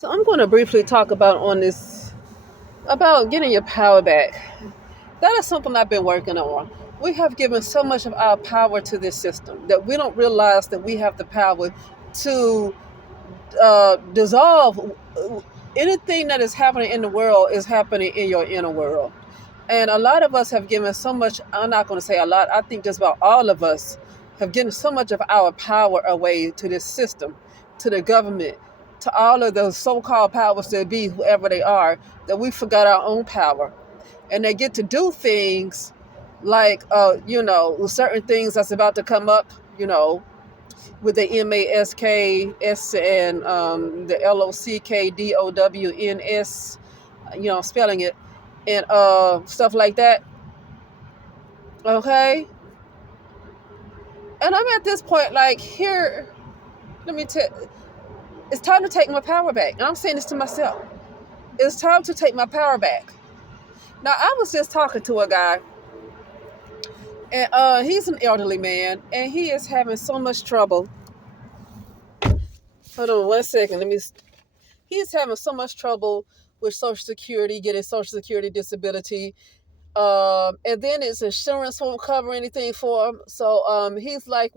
So I'm going to briefly talk about getting your power back. That is something I've been working on. We have given so much of our power to this system that we don't realize that we have the power to dissolve anything that is happening in the world is happening in your inner world. And a lot of us have given so much, I'm not going to say a lot, I think just about all of us have given so much of our power away to this system, to the government, to all of those so-called powers that be, whoever they are, that we forgot our own power. And they get to do things like, certain things that's about to come up, with the MASKS and the LOCKDOWNS, spelling it, and stuff like that. Okay, and I'm at this point like here. Let me tell. It's time to take my power back, and I'm saying this to myself. It's time to take my power back. Now I was just talking to a guy, and he's an elderly man, and he is having so much trouble. Hold on 1 second. He's having so much trouble with Social Security, getting Social Security disability. And then his insurance won't cover anything for him. So he's like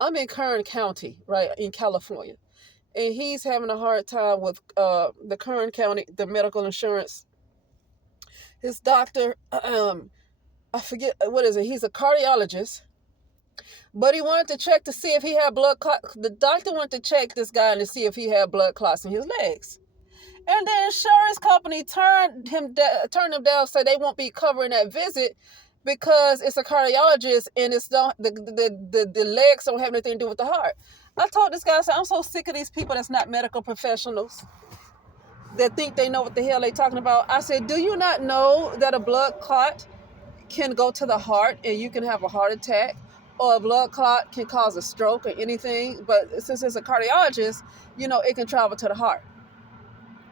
I'm in Kern County, right, in California. And he's having a hard time with the Kern County, the medical insurance. His doctor, I forget, what is it? He's a cardiologist. But he wanted to check to see if he had blood clots. The doctor wanted to check this guy to see if he had blood clots in his legs. And the insurance company turned him down, so they won't be covering that visit because it's a cardiologist and it's not the legs don't have anything to do with the heart. I told this guy, I said, I'm so sick of these people that's not medical professionals that think they know what the hell they talking about. I said, do you not know that a blood clot can go to the heart and you can have a heart attack? Or a blood clot can cause a stroke or anything. But since it's a cardiologist, it can travel to the heart.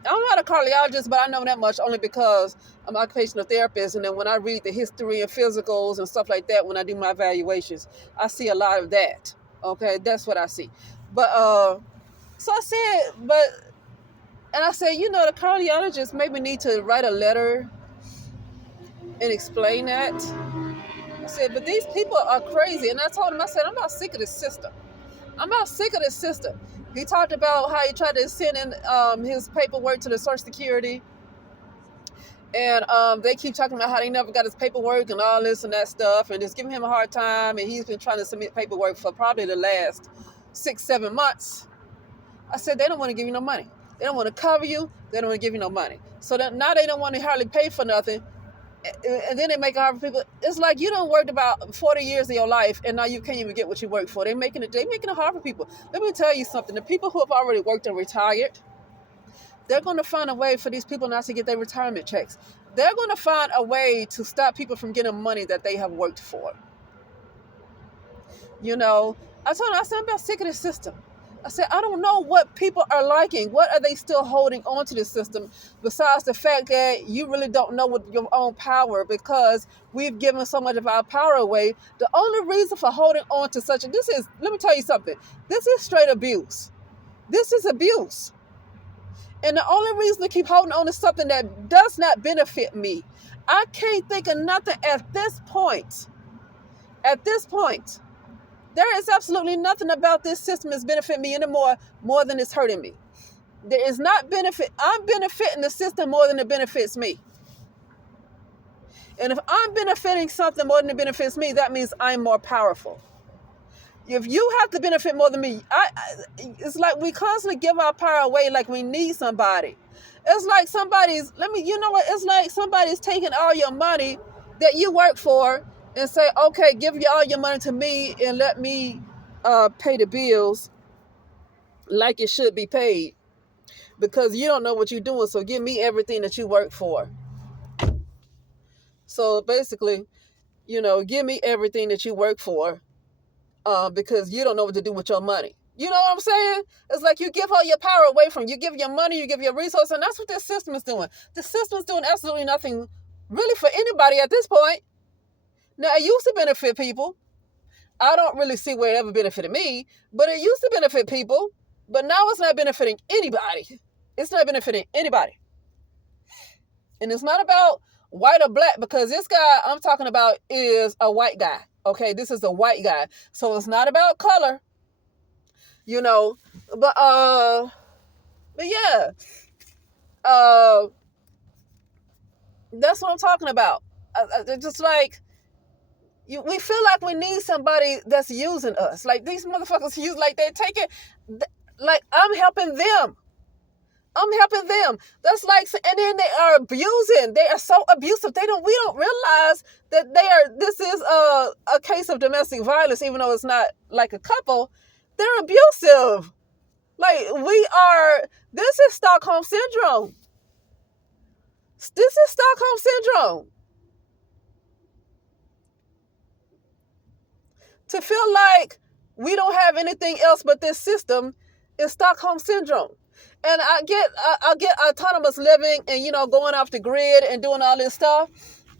I'm not a cardiologist, but I know that much only because I'm an occupational therapist. And then when I read the history and physicals and stuff like that, when I do my evaluations, I see a lot of that. Okay, that's what I see. But so I said, and I said, the cardiologist maybe need to write a letter and explain that. I said, but these people are crazy. And I told him, I said, I'm about sick of this system. I'm about sick of this system. He talked about how he tried to send in his paperwork to the Social Security. And they keep talking about how they never got his paperwork and all this and that stuff. And just giving him a hard time. And he's been trying to submit paperwork for probably the last 6-7 months. I said, they don't want to give you no money. They don't want to cover you. They don't want to give you no money. So that now they don't want to hardly pay for nothing. And then they make it hard for people. It's like you done worked about 40 years of your life, and now you can't even get what you work for. They're making it hard for people. Let me tell you something. The people who have already worked and retired, they're going to find a way for these people not to get their retirement checks. They're going to find a way to stop people from getting money that they have worked for. I told them, I said, I'm about sick of this system. I said, I don't know what people are liking. What are they still holding on to the system besides the fact that you really don't know what your own power, because we've given so much of our power away. The only reason for holding on to let me tell you something. This is straight abuse. This is abuse. And the only reason to keep holding on to something that does not benefit me, I can't think of nothing at this point. At this point. There is absolutely nothing about this system that's benefiting me anymore more than it's hurting me. There is not benefit. I'm benefiting the system more than it benefits me. And if I'm benefiting something more than it benefits me, that means I'm more powerful. If you have to benefit more than me, it's like we constantly give our power away like we need somebody. It's like it's like somebody's taking all your money that you work for and say, okay, give you all your money to me and let me pay the bills like it should be paid, because you don't know what you're doing, so give me everything that you work for. So basically, give me everything that you work for, because you don't know what to do with your money. You know what I'm saying? It's like you give all your power away from you. Give your money, you give your resources, and that's what this system is doing. The system is doing absolutely nothing really for anybody at this point. Now, it used to benefit people. I don't really see where it ever benefited me, but it used to benefit people But now it's not benefiting anybody. It's not benefiting anybody. And it's not about white or black, because this guy I'm talking about is a white guy. Okay, this is a white guy. So it's not about color, you know. But yeah. That's what I'm talking about. Just like we feel like we need somebody that's using us. Like these motherfuckers use, like they take it, like I'm helping them. I'm helping them. That's like, and then they are abusing. They are so abusive. We don't realize that this is a case of domestic violence, even though it's not like a couple. They're abusive. Like this is Stockholm Syndrome. This is Stockholm Syndrome. To feel like we don't have anything else but this system is Stockholm Syndrome. And I get autonomous living and, going off the grid and doing all this stuff.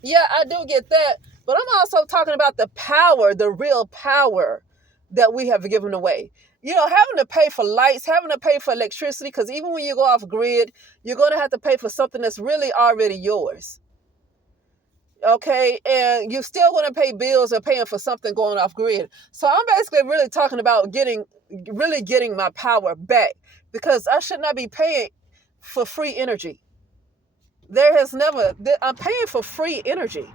Yeah, I do get that. But I'm also talking about the power, the real power that we have given away. Having to pay for lights, having to pay for electricity, because even when you go off grid, you're going to have to pay for something that's really already yours. Okay, and you're still going to pay bills or paying for something going off grid. So I'm basically really talking about getting my power back, because I should not be paying for free energy. I'm paying for free energy.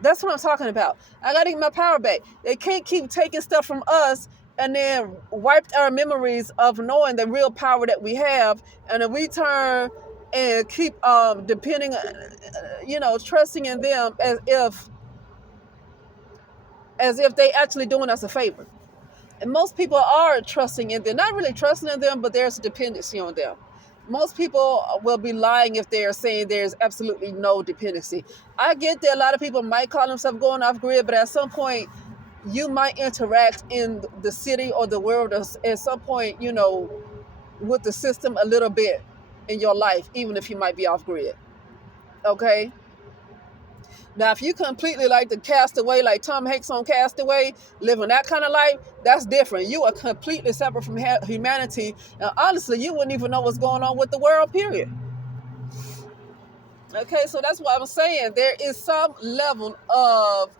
That's what I'm talking about. I got to get my power back. They can't keep taking stuff from us and then wipe our memories of knowing the real power that we have, and then we turn and keep depending, trusting in them as if they actually doing us a favor. And most people are trusting in them, not really trusting in them, but there's a dependency on them. Most people will be lying if they're saying there's absolutely no dependency. I get that a lot of people might call themselves going off grid, but at some point you might interact in the city or the world at some point, with the system a little bit in your life, even if you might be off grid. Okay? Now, if you completely like the castaway, like Tom Hanks on Castaway, living that kind of life, that's different. You are completely separate from humanity. And honestly, you wouldn't even know what's going on with the world, period. Okay, so that's why I'm saying there is some level of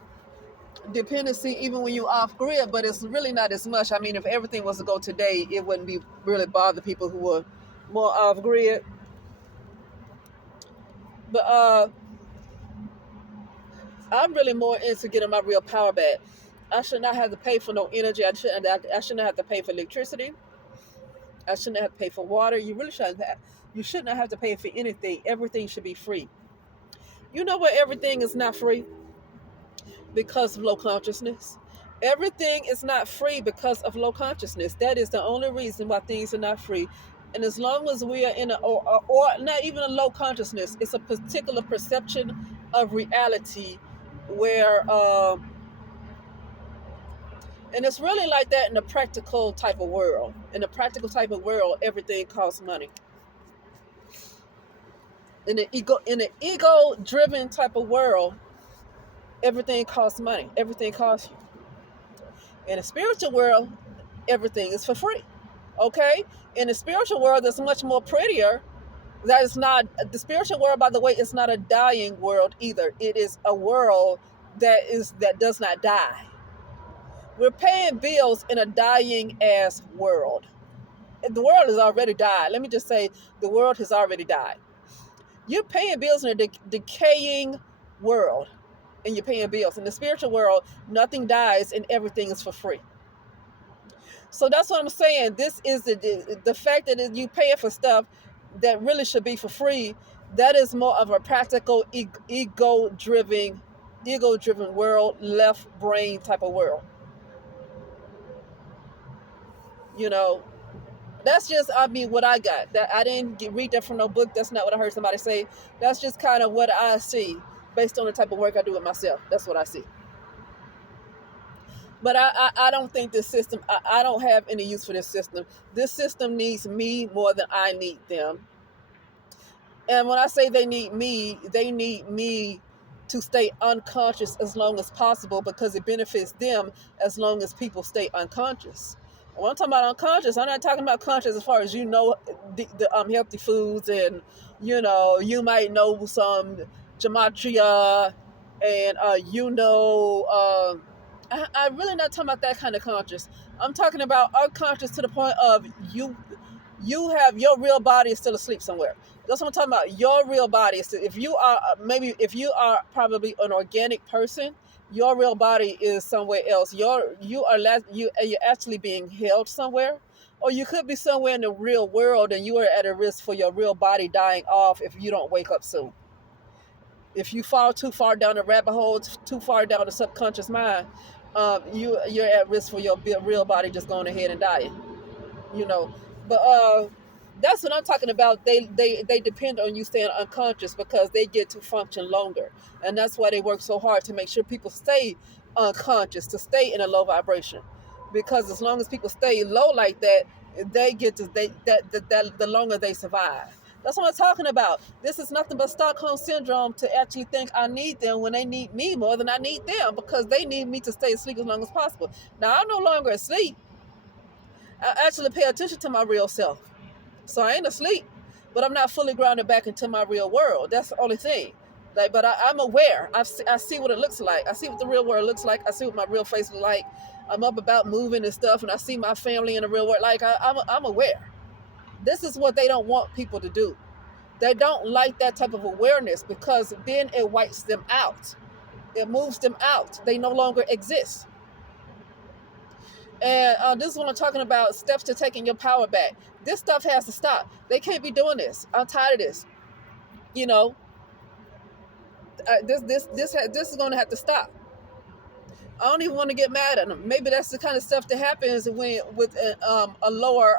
dependency even when you're off grid, but it's really not as much. I mean, if everything was to go today, it wouldn't be really bother people who were more off grid. But I'm really more into getting my real power back. I should not have to pay for no energy. I shouldn't have to pay for electricity. I shouldn't have to pay for water. You really shouldn't have. You should not have to pay for anything. Everything should be free. You know what? Everything is not free because of low consciousness. Everything is not free because of low consciousness. That is the only reason why things are not free. And as long as we are in or not even a low consciousness, it's a particular perception of reality where and it's really like that in the practical type of world. In the practical type of world, everything costs money. In the ego driven type of world, everything costs money. Everything costs you. In the spiritual world, everything is for free. Okay? In the spiritual world, that's much more prettier. That is not the spiritual world, by the way, is not a dying world either. It is a world that does not die. We're paying bills in a dying ass world. The world has already died. Let me just say, the world has already died. You're paying bills in a decaying world, and you're paying bills. In the spiritual world, nothing dies and everything is for free. So that's what I'm saying. This is the fact that you paying for stuff that really should be for free. That is more of a practical ego-driven world, left brain type of world. That's just, what I got. That I didn't read that from no book. That's not what I heard somebody say. That's just kind of what I see based on the type of work I do with myself. That's what I see. But I don't think this system, I don't have any use for this system. This system needs me more than I need them. And when I say they need me to stay unconscious as long as possible, because it benefits them as long as people stay unconscious. When I'm talking about unconscious, I'm not talking about conscious as far as the healthy foods, and you might know some gematria, and I really not talking about that kind of conscious. I'm talking about unconscious to the point of you have your real body is still asleep somewhere. That's what I'm talking about. Your real body is still, if you are maybe if you are probably an organic person, your real body is somewhere else. You're actually being held somewhere, or you could be somewhere in the real world, and you are at a risk for your real body dying off if you don't wake up soon. If you fall too far down the rabbit hole, too far down the subconscious mind, you're at risk for your real body just going ahead and dying. you know. But that's what I'm talking about. They depend on you staying unconscious because they get to function longer, and that's why they work so hard to make sure people stay unconscious, to stay in a low vibration. Because as long as people stay low like that, they get to the longer they survive. That's what I'm talking about. This is nothing but Stockholm syndrome to actually think I need them when they need me more than I need them, because they need me to stay asleep as long as possible. Now I'm no longer asleep. I actually pay attention to my real self. So I ain't asleep, but I'm not fully grounded back into my real world. That's the only thing. Like, but I'm aware. I see what it looks like. I see what the real world looks like. I see what my real face looks like. I'm up about moving and stuff, and I see my family in the real world. Like, I'm aware. This is what they don't want people to do. They don't like that type of awareness, because then it wipes them out. It moves them out. They no longer exist. And this is what I'm talking about, steps to taking your power back. This stuff has to stop. They can't be doing this. I'm tired of this. You know, this is going to have to stop. I don't even want to get mad at them. Maybe that's the kind of stuff that happens when with a lower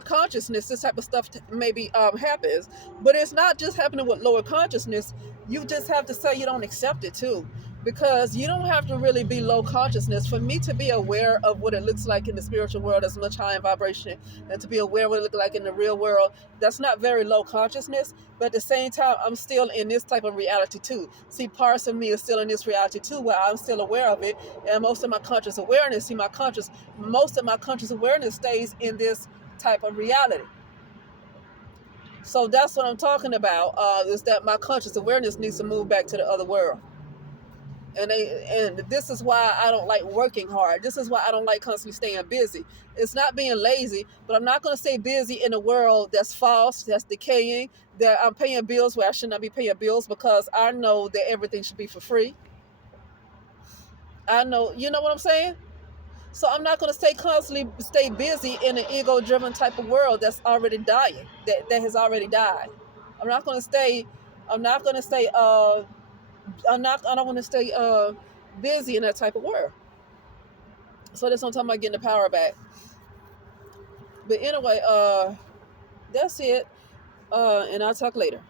consciousness. This type of stuff maybe happens, but it's not just happening with lower consciousness. You just have to say you don't accept it too, because you don't have to really be low consciousness for me to be aware of what it looks like in the spiritual world that's much higher in vibration, and to be aware of what it looks like in the real world. That's not very low consciousness, but at the same time I'm still in this type of reality too. See, parts of me is still in this reality too, where I'm still aware of it, and most of my conscious awareness, most of my conscious awareness stays in this type of reality. So that's what I'm talking about, is that my conscious awareness needs to move back to the other world. And this is why I don't like working hard. This is why I don't like constantly staying busy. It's not being lazy, but I'm not going to stay busy in a world that's false, that's decaying, that I'm paying bills where I should not be paying bills, because I know that everything should be for free. I know, you know what I'm saying? So I'm not going to stay busy in an ego-driven type of world that's already dying, that has already died. I'm not going to stay. I'm not going to stay. I don't want to stay busy in that type of world. So that's what I'm talking about, getting the power back. But anyway, that's it. And I'll talk later.